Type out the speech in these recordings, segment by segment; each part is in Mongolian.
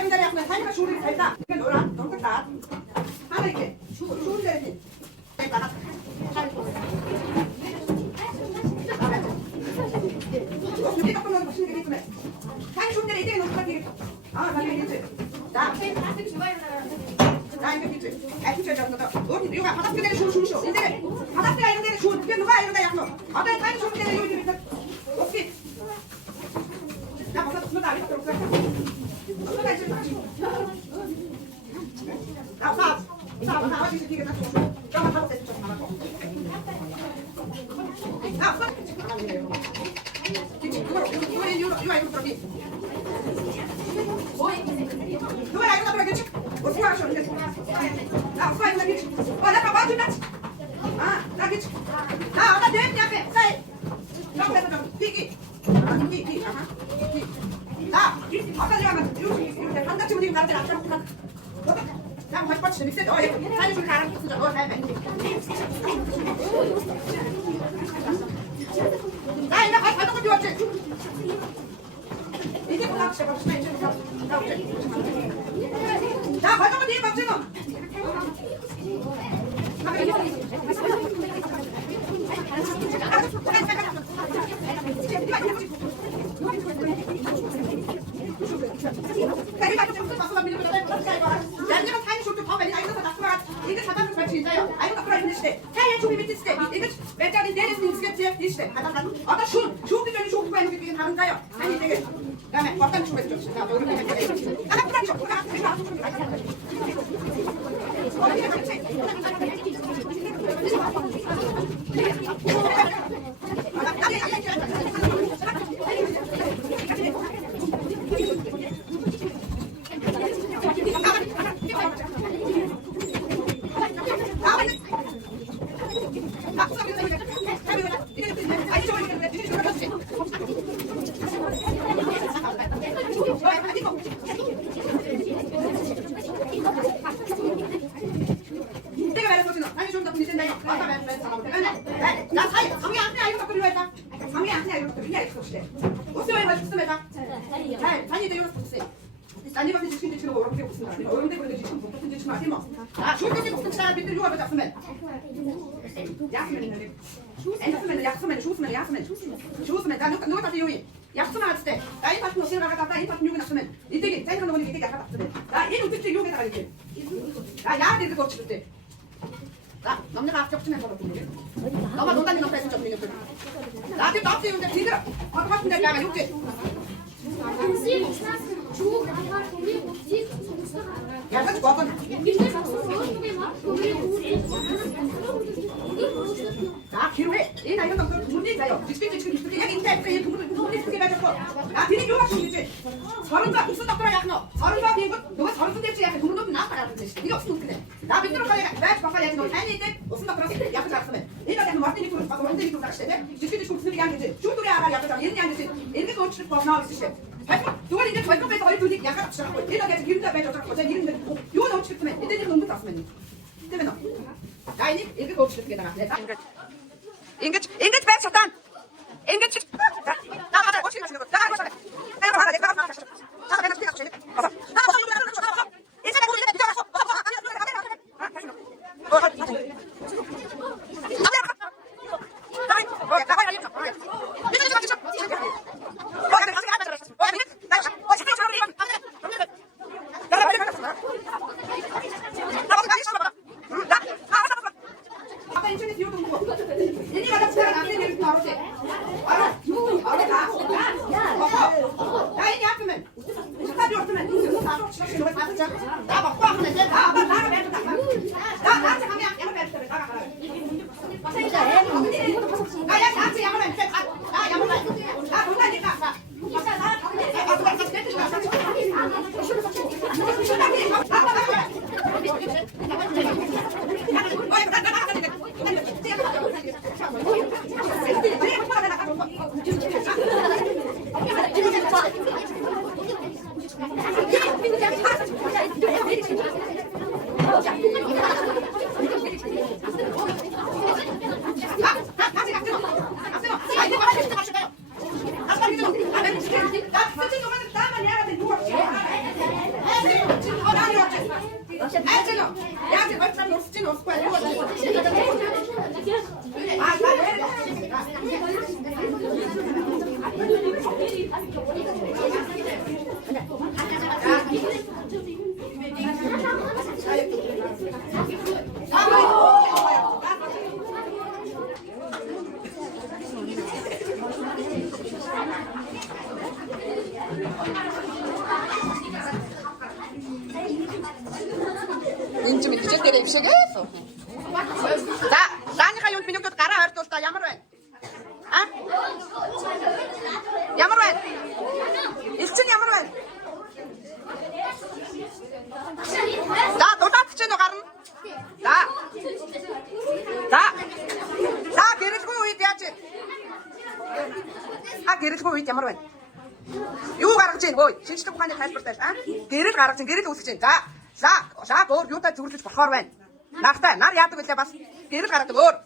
이런 자리 하면 타이가 슈를 살다. 이게 너라 너무 다. 하나 이렇게 슈를 내리. 내가 이게 조금만 무슨 얘기 좀 해. 타이 슈를 내리 이게 너무 되겠다. 아, 나 이게 나 이거 이제 애초에 저런 거다. 우리 이거 바닥에 슈 이제 바닥에 이런 데는 슈 이게 누가 이런 데 약노. 아까 타이 슈를 내리 이거 이렇게 오케이. 나 벌써 누가 안 했어. 누가 이제 나 어디 이게 나 좀. 좀 하고 됐어. 좀 하고. 나 없어. 이거 들어비. 누가 이거 들어비. 어떻게 하셔? 나 없어 이거 비치. 나 가봐 좀 나치. 나 비치. 나 내내 앞에 사이. 좀 비기. 비. 나 아까 내가 이렇게 한 가지 우리 가는데 앞으로 가. 나 뭐가 재밌어. 사진 좀 가라. 나 이제 가는 거 좋았지. 이제 나 제발 좀 해줘. 나 가는 거 네가 지금. 야, Энэ ч мэдчихэл дээр юм шиг ээ. За, зааныхаа юунд минийгд гараа ойртуул та ямар байна? А? Ямар байна? Илчин ямар байна? За, дулаач чинь гарна. За. За, гэрэлгүй үед яаж? Гэрэлгүй үед ямар байна? Юу гаргаж ийн? Ой, шинжлэх ухааны тайлбартай а? Гэрэл гаргаж ийн, гэрэл үүсгэж ийн. За, өөр юутай зүрлэж болохоор байна. Нартай, нар яадаг үлээ бас гэрэл гаргадаг өөр.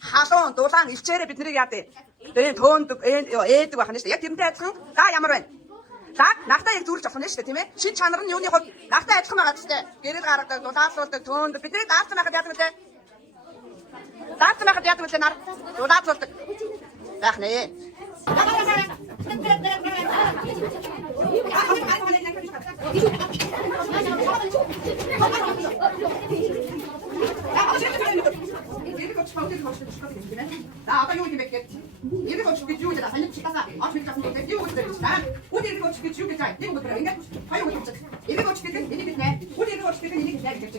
Халуун, дулаан, илчээрээ бид нарыг яадаг. Тэгээ төөнд ээдэг байх нь шүү дээ. Яг тэрнтэй адилхан. За ямар байна? За, нартай яг зүрлж авах нь шүү дээ, тийм ээ? Шин чанар нь юуны хувьд нартай адилхан байгаа шүү дээ. Гэрэл гаргадаг, дулаалуулдаг, төөнд бидний даасан байхад яадаг үлээ? Даасан байхад яадаг үлээ нар? Дулаалуулдаг. Байх нэ. За одоо юу юм бэ гэхэд энийг очиж юу гэдэг саний чигтасаа оч мэдсэн гэдэг юу гэдэг чинь та үнийг очиж гэж юу гэж нэг өдөр ингээд хоёр өдөр очиж энийг очиж гэдэг энийг нэ үнийг очиж гэдэг энийг нэ гэж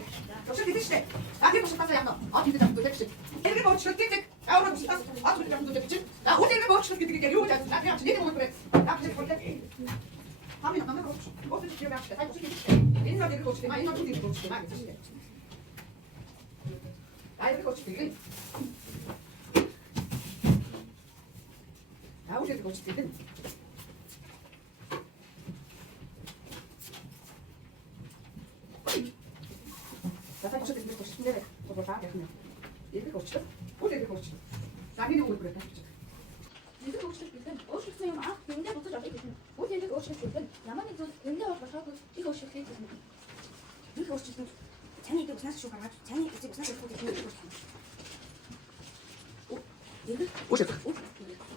очиж гэдэг шүү дээ. За тийм чигтасаа яах вэ? Оч мэдсэн гэдэг чинь энийг очиж гэдэг аваад чигтас оч мэдсэн гэдэг чинь за үнийг очиж гэдэг юу гэж та яг нэг өдөр авчих гэдэг хамын намайг очиж очиж юу яах вэ? та очиж гэдэг энэ нэг очиж маа энэ нэг очиж маа гэж шүү дээ. Айрыг очиж гэдэг 아우리를 고칠 때는 나 사실 저기 이렇게 싶은데 그거 다 그냥 이렇게 고쳐 어디를 고쳐 자기는 뭘 그랬다 이렇게 고칠 때는 어떻게 막 굉장히 고쳐 잡게 되는 어디를 고칠 때는 야만이 또 굉장히 와서 이거 고칠 때 이거 고칠 때 자니 이거 무슨 소리가 나 자니 이거 무슨 소리가 나 이거 오셨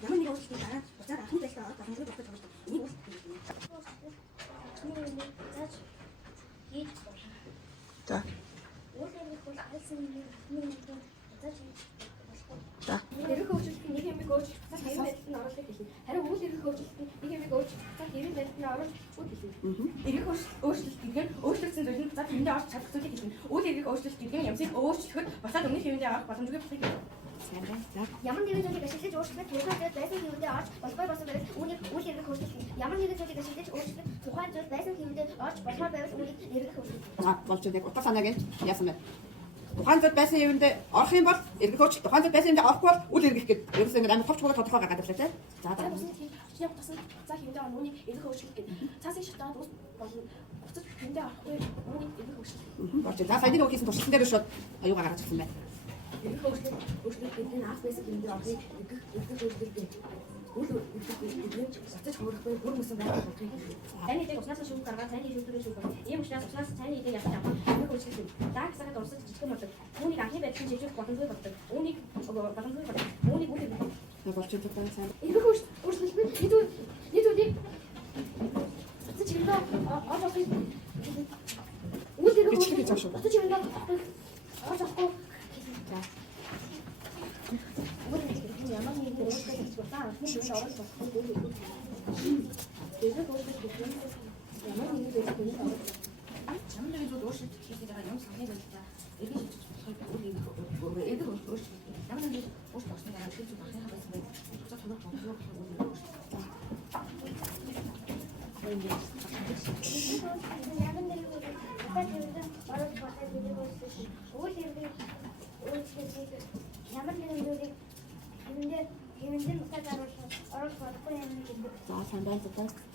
야만이 오실 때 나랑 어쩌다 한 대서 나랑 좀 먹고 저기서 이 오실 때 자. 자. 이렇게 오실 때 이게 왜 거치 딱 이런 데 나올 때 계시. 다른 옷 이렇게 오실 때 이게 왜 거치 딱 이런 데 나올 때 계시. 이렇게 오실 때 이게 오실 때 저는 딱 근데 아주 잘 그렇게 계시. 옷 이렇게 오실 때 이게 염색 오실 때 맞다 동네 되는데 아 맞다 두개 붙게. Ямар нэгэн зүйлийг ашиглаж өөрчлөлт тухайн зүйл байсан хэвдээ орж болбой болсон байвал үүнийг үйл хэрэглэх хөрөлт. Ямар нэгэн зүйлийг ашиглаж өөрчлөлт тухайн зүйл байсан хэвдээ орж болбой байвал үүнийг эргэх хөрөлт. болж нэг утга санааг яасан бэ? Тухайн зүйл байсан юмдээ орох юм бол эргэх хөрөлт. Тухайн зүйл байсан юмдээ орохгүй бол үл эргэх гэдэг. Ерөөсөө ингэ амар товчгоо тодорхой гаргаад ирлээ тий. За дараа нь яг тасан за хэвдээ үүнийг эргэх хөрөлт гэдэг. Цаасыг шатаад ус болно. Буцаж хэвдээ орохгүй үүнийг эргэх хөрөлт. болж за саяны нөгөө хийсэн туршилтан дээр шууд аюугаа гаргаж ирсэн байна. 이렇게 오실 때 그냥 앞에서 근데 어디 이렇게 오실 때 오늘 이렇게 진짜 저렇게 모르고 있어 나 어떻게 자니 이제 없나서 쉬고 가가 자니 이제 쉬고 이 무슨 없나서 자니 이제 약간 약간 이렇게 오실 때 다크사가 돌서 지금 어때 오니 강해 배치 제주 같은 거 같아 오니 같은 거 같아 오니 오니 болж байгаа сайн. 이렇게 오실 때 이도 지금 어저께 오늘 비치기 자셔. 지금 어저께 야만이 오실 때 죽었다. 근데 어렸어. 얘가 거기서 야만이 되게 되게 어렸어. 잠들이 저 오실 때 제가 영상에 됐다. 이게 우리 왜 애들 오실 때 야만이 오실 때 내가 실수 많이 하고 있으면 진짜 전화 받고 하고 Ямар нэгэн зүйлийг хэмнэн мутаад оруулах болохгүй юм гэдэг. За сайн байна.